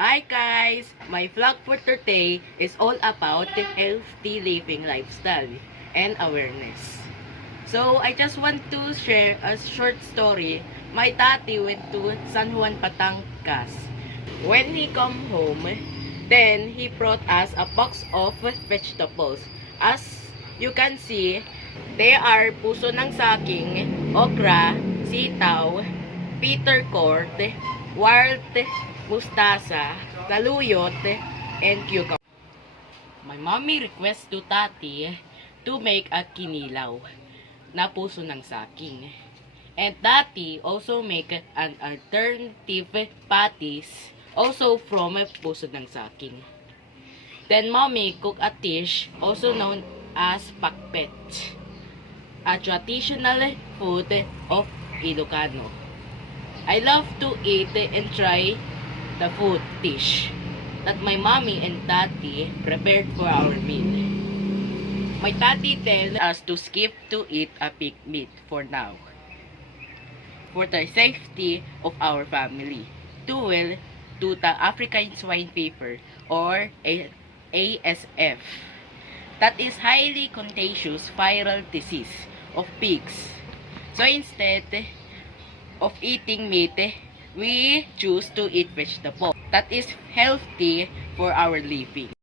Hi guys! My vlog for today is all about the healthy living lifestyle and awareness. So, I just want to share a short story. My daddy went to San Juan, Batangas. When he come home, then he brought us a box of vegetables. As you can see, they are puso ng saging, okra, sitaw, bitter gourd, wild mustasa, saluyot, and cucumber. My mommy requests to tati to make a kinilaw na puso ng saging. And tati also make an alternative patties also from puso ng saging. Then mommy cook a dish also known as pakpet, a traditional food of Ilocano. I love to eat and try the food dish that my mommy and daddy prepared for our meal. My daddy tells us to skip to eat a pig meat for now, for the safety of our family, due to the African swine fever or ASF, that is highly contagious viral disease of pigs. So instead of eating meat, we choose to eat vegetable that is healthy for our living.